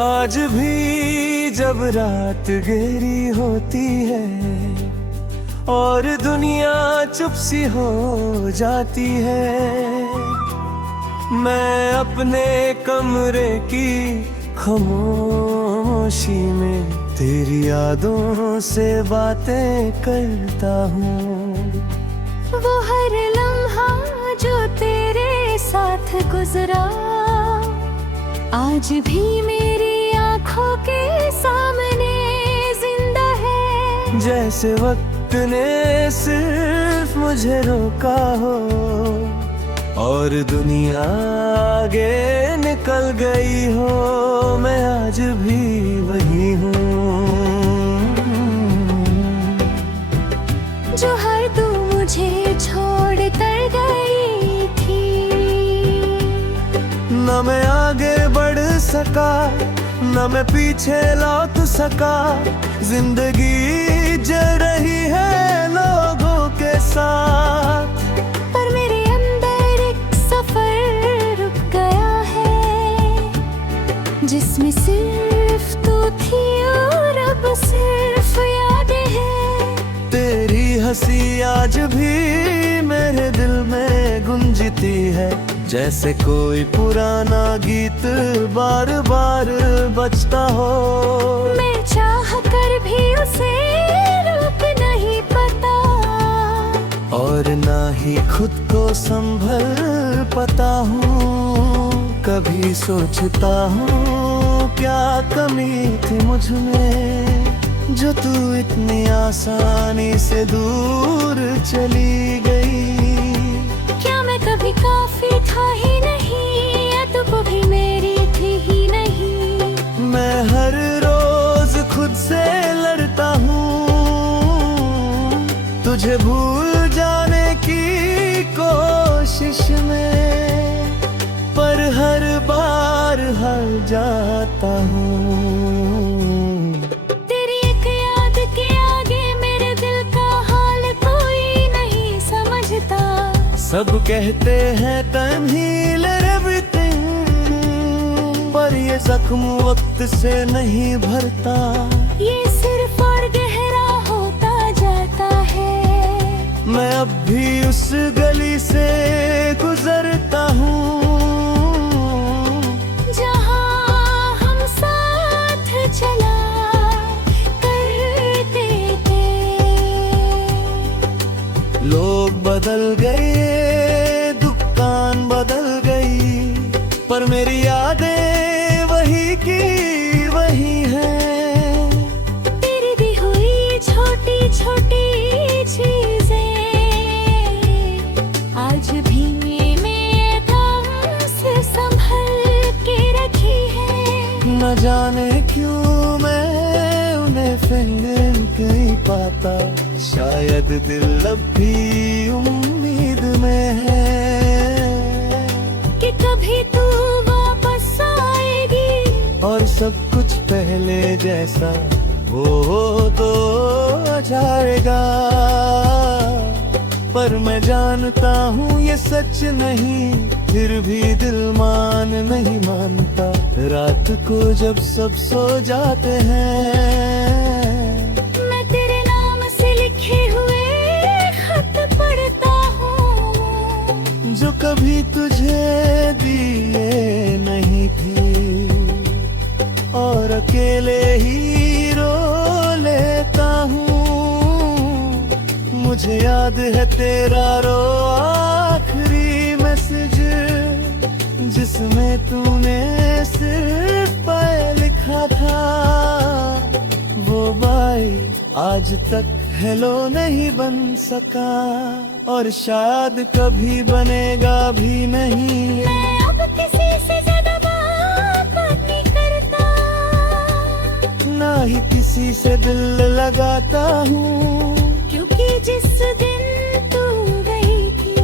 आज भी जब रात गहरी होती है और दुनिया चुप सी हो जाती है, मैं अपने कमरे की खामोशी में तेरी यादों से बातें करता हूँ। वो हर लम्हा जो तेरे साथ गुजरा आज भी मेरी आँखों के सामने जिंदा है। जैसे वक्त ने सिर्फ मुझे रोका हो और दुनिया आगे निकल गई हो, मैं आज भी वही हूँ जो हर तू मुझे छोड़ कर गई थी। न मैं आगे बढ़ सका न मैं पीछे लौट सका, जिंदगी जल रही है लोगों के साथ। पर मेरे अंदर एक सफर रुक गया है जिसमें सिर्फ तू थी और अब सिर्फ यादें हैं। तेरी हंसी आज भी मेरे दिल में गूंजती है, जैसे कोई पुराना गीत बार बार बजता हो। मैं चाह कर भी उसे रोक नहीं पाता और ना ही खुद को संभल पाता हूँ। कभी सोचता हूँ क्या कमी थी मुझ में जो तू इतनी आसानी से दूर चली गई। क्या मैं कभी काफी था ही नहीं या तू कभी मेरी थी ही नहीं। मैं हर रोज खुद से लड़ता हूँ तुझे भूल जाने की कोशिश में, पर हर बार हार जाता हूँ। तेरी एक याद के आगे मेरे दिल का हाल कोई नहीं समझता। सब कहते हैं टाइम हील एवरीथिंग, पर ये जख्म वक्त से नहीं भरता। ये सिर्फ और गहरा होता जाता है। मैं अब भी उस गली से गुजरता हूँ जहाँ हम साथ चला करते थे। लोग बदल गए, दुकान बदल गई, पर मेरी यादें वही की वही हैं। तेरी दी हुई छोटी छोटी चीजें आज भी मैं काम से संभल के रखी है। न जाने क्यों मैं उन्हें फेंक नहीं पाता, शायद दिल अब भी उम्मीद में है कि कभी तू वापस आएगी और सब कुछ पहले जैसा हो तो जाएगा। पर मैं जानता हूँ ये सच नहीं, फिर भी दिल मान नहीं मानता। रात को जब सब सो जाते हैं मैं तेरे नाम से लिखे हुए खत पढ़ता हूँ जो कभी तुझे दिए नहीं थे, और अकेले ही रो लेता हूँ। मुझे याद है तेरा रो आखिरी मैसेज जिसमें तूने सिर्फ बाय लिखा था। वो बाय आज तक हेलो नहीं बन सका और शायद कभी बनेगा भी नहीं। मैं अब किसी से ज्यादा बात नहीं करता, ना ही किसी से दिल लगाता हूँ, क्योंकि जिस दिन तू गई थी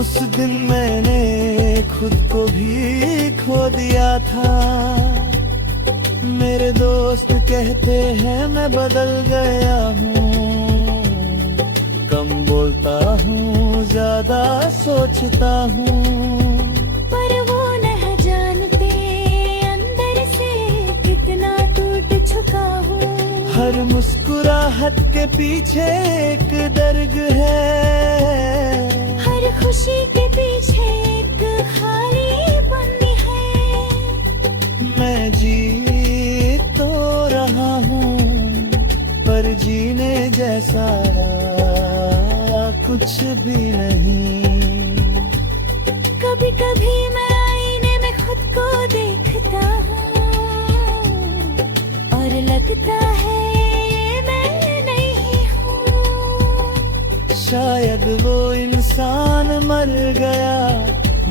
उस दिन मैंने खुद को भी खो दिया था। मेरे दोस्त कहते हैं मैं बदल गया हूँ, कम बोलता हूँ ज्यादा सोचता हूँ। पर वो न जानते अंदर से चुका हूँ। हर मुस्कुराहट के पीछे एक दर्द है, हर खुशी के पीछे एक खालीपन है। मैं जी तो रहा हूँ पर जीने जैसा कुछ भी नहीं। कभी कभी मैं आईने में खुद को देखता हूँ और लगता है मैं नहीं हूँ। शायद वो इंसान मर गया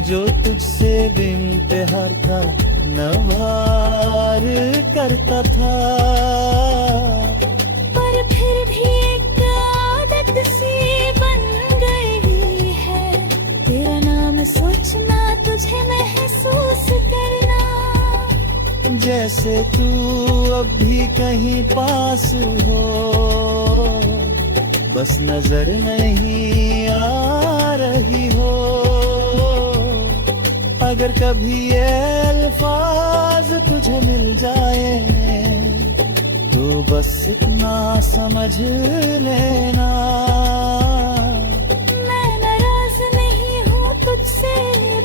जो तुझसे बिम्तिहार था नवार करता था। पर फिर भी एक आदत सी बन गई है, तेरा नाम सोचना, तुझे महसूस करना। जैसे तू अब भी कहीं पास हो, बस नजर नहीं आ रही हो। अगर कभी ये अल्फाज तुझे मिल जाए तो बस इतना समझ लेना। मैं नाराज नहीं हूँ तुझसे,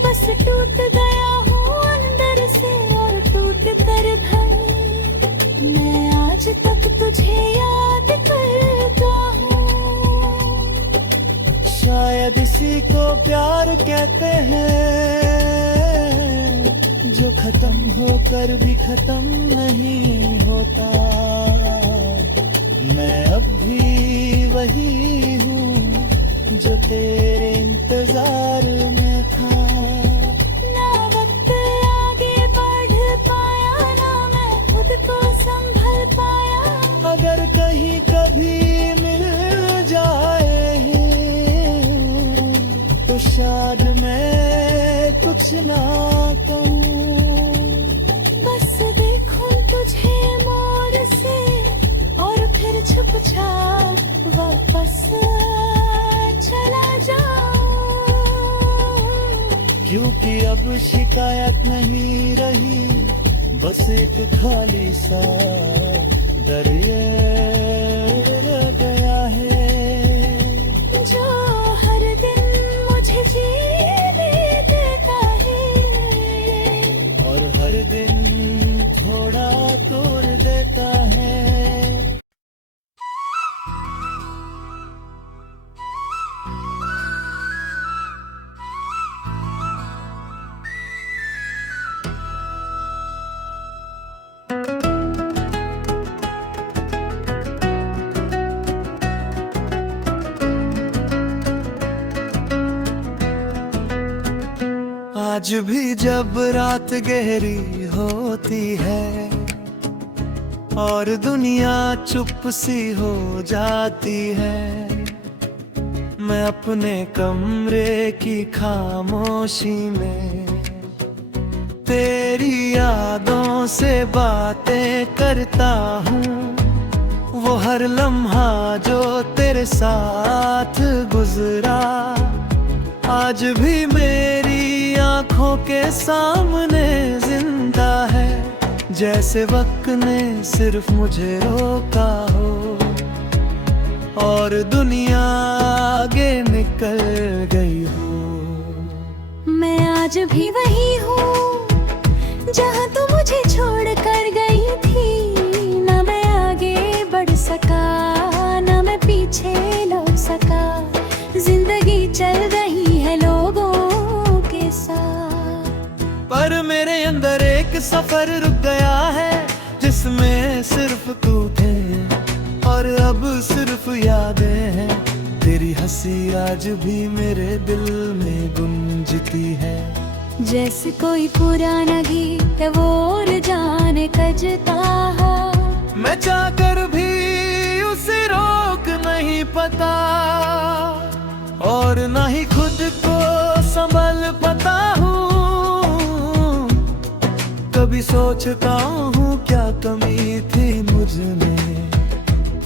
बस टूट गया हूँ अंदर से और टूट कर भर मैं आज तक तुझे याद करता हूँ। शायद इसी को प्यार कहते हैं जो खत्म होकर भी खत्म नहीं होता। मैं अब भी वही हूँ जो तेरे इंतजार में था। ना वक्त आगे बढ़ पाया, ना मैं खुद को संभल पाया। अगर कहीं कभी मिल जाए तो शायद मैं कुछ ना कहूँ। बस देखूं तुझे मोर से और फिर चुपचाप वापस चला जाऊं। क्योंकि अब शिकायत नहीं रही, बस एक खाली सा दरिया रह गया है जो हर दिन मुझे जीने देता है और हर दिन थोड़ा तोड़ देता है। आज भी जब रात गहरी होती है और दुनिया चुप सी हो जाती है, मैं अपने कमरे की खामोशी में तेरी यादों से बातें करता हूँ। वो हर लम्हा जो तेरे साथ गुजरा आज भी मेरी आंखों के सामने जिंदा है। जैसे वक्त ने सिर्फ मुझे रोका हो और दुनिया आगे निकल गई हो। मैं आज भी वही हूँ जहाँ तू मुझे छोड़ कर गई थी। ना मैं आगे बढ़ सका, ना मैं पीछे लौट सका। जिंदगी चल रही है लोगों के साथ, पर मेरे अंदर एक सफर रुक गया है जिसमें सिर्फ तू थे और अब सिर्फ यादें हैं तेरी। हंसी आज भी मेरे दिल में गूंजती है। जैसे कोई पुराना गीत वो और जाने कजता है। मैं चाहकर भी उसे रोक नहीं पता और ना ही खुद को संभल पाता हूँ। कभी सोचता हूँ क्या कमी थी मुझ में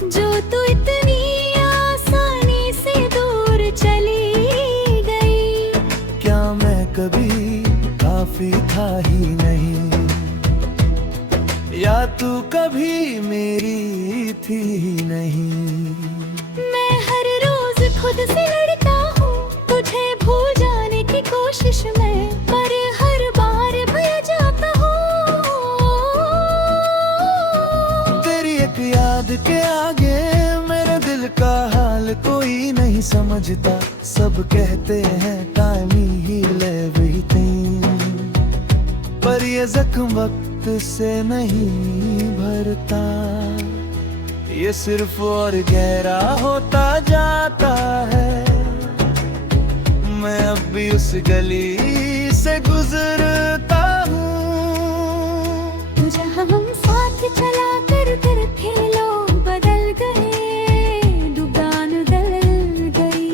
जो तू इतनी आसानी से दूर चली गई। क्या मैं कभी काफी था ही नहीं, या तू कभी याद के आगे मेरे दिल का हाल कोई नहीं समझता। सब कहते हैं टाइम ही हील एवरीथिंग, पर ये जख्म वक्त से नहीं भरता। ये सिर्फ और गहरा होता जाता है। मैं अब भी उस गली से गुजरता हूँ जहाँ हम साथ चला करते थे, लोग बदल गए, दुकान बदल गई,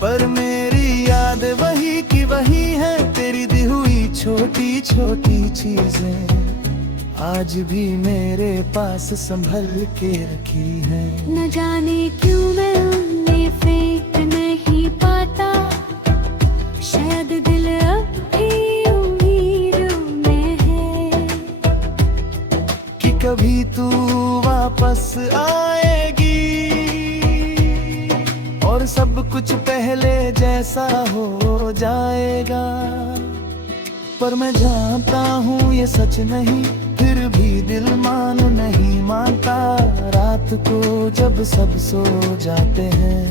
पर मेरी याद वही की वही है। तेरी दी हुई छोटी छोटी चीजें आज भी मेरे पास संभल के रखी है। न जाने क्यों मैं उन्हें फेंक नहीं पाता, शायद दिल अब भी उम्मीदों में है कि कभी तू वापस आएगी और सब कुछ पहले जैसा हो जाएगा। पर मैं जानता हूँ ये सच नहीं, फिर भी दिल मान नहीं मानता। रात को जब सब सो जाते हैं,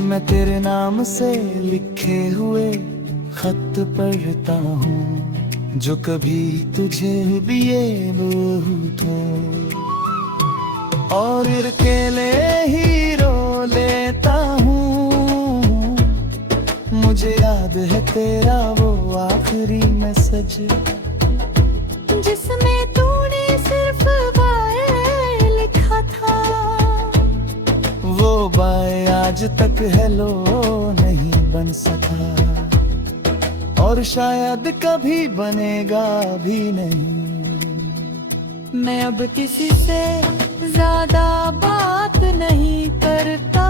मैं तेरे नाम से लिखे हुए खत पढ़ता हूँ, जो कभी तुझे भी ये भूलूं और अकेले ही रो लेता हूँ। मुझे याद है तेरा वो आखिरी मैसेज, जिसमें तूने सिर्फ बाय लिखा था। वो बाय आज तक हेलो नहीं बन सका और शायद कभी बनेगा भी नहीं। मैं अब किसी से ज्यादा बात नहीं करता,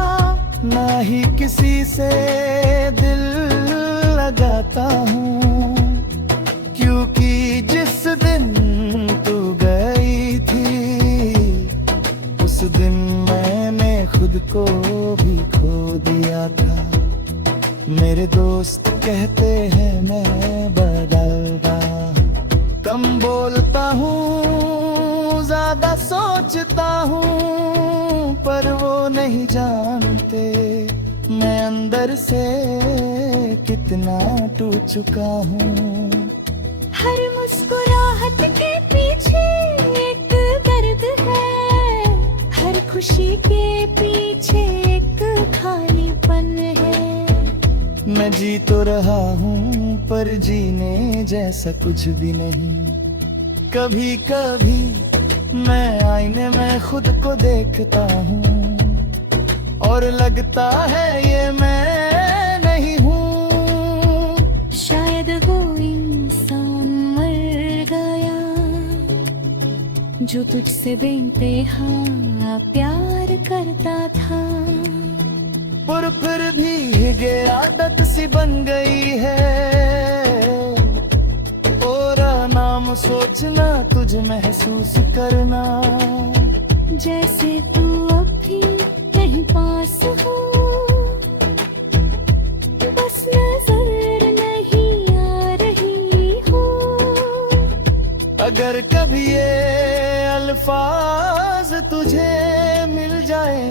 ना ही किसी से दिल लगाता हूँ, क्योंकि जिस दिन तू गई थी उस दिन मैंने खुद को भी खो दिया था। मेरे दोस्त कहते हैं मैं बदल गया, कम बोलता हूँ, ज्यादा सोचता हूँ, पर वो नहीं जानते मैं अंदर से कितना टूट चुका हूँ। हर मुस्कुराहट के पीछे एक दर्द है, हर खुशी के पीछे एक खालीपन है। मैं जी तो रहा हूँ पर जीने जैसा कुछ भी नहीं। कभी कभी मैं आईने में खुद को देखता हूँ और लगता है ये मैं नहीं हूँ। शायद वो इंसान मर गया जो तुझसे बेइंतहा प्यार करता था, पर फिर भी ये आदत सी बन गई है। और नाम सोचना, तुझ महसूस करना, जैसे तू अभी कहीं पास हो, बस नजर नहीं आ रही हो। अगर कभी ये अल्फाज तुझे मिल जाए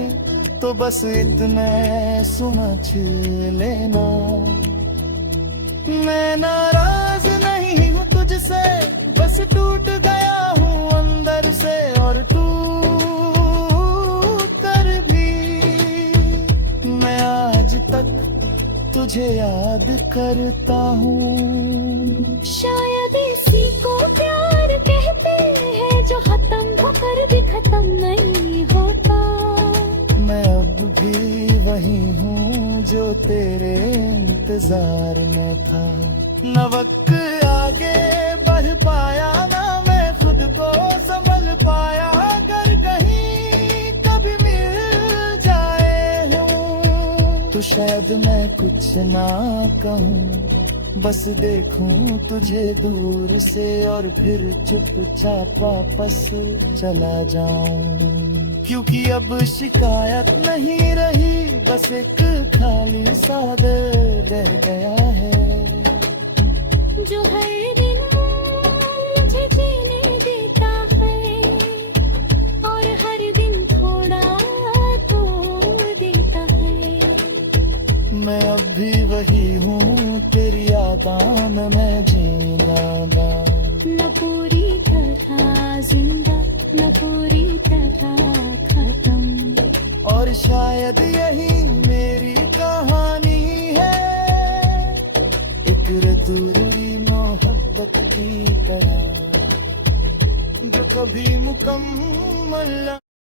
तो बस इतने समझ लेना। मैं नाराज नहीं हूँ तुझसे, बस टूट गया हूँ अंदर से, और टूट कर भी मैं आज तक तुझे याद करता हूँ। शायद इसी को प्यार कहते हैं, जो खत्म होकर भी खत्म नहीं होता। मैं अब भी वही हूँ जो तेरे इंतजार में था। न वक्त आगे बढ़ पाया, ना मैं खुद को संभल पाया। अगर कहीं कभी मिल जाए हूँ तो शायद मैं कुछ ना कहूँ, बस देखूं तुझे दूर से और फिर चुपचाप वापस चला जाऊं। क्योंकि अब शिकायत नहीं रही, बस एक खाली सा दिल रह गया है, जो हर दिन मुझे जीने देता है। पता न मैं जिंदा न पूरी तरह जिंदा न पूरी तरह खत्म। और शायद यही मेरी कहानी है, एक रतूरी मोहब्बत की तरह जो कभी मुकम्मल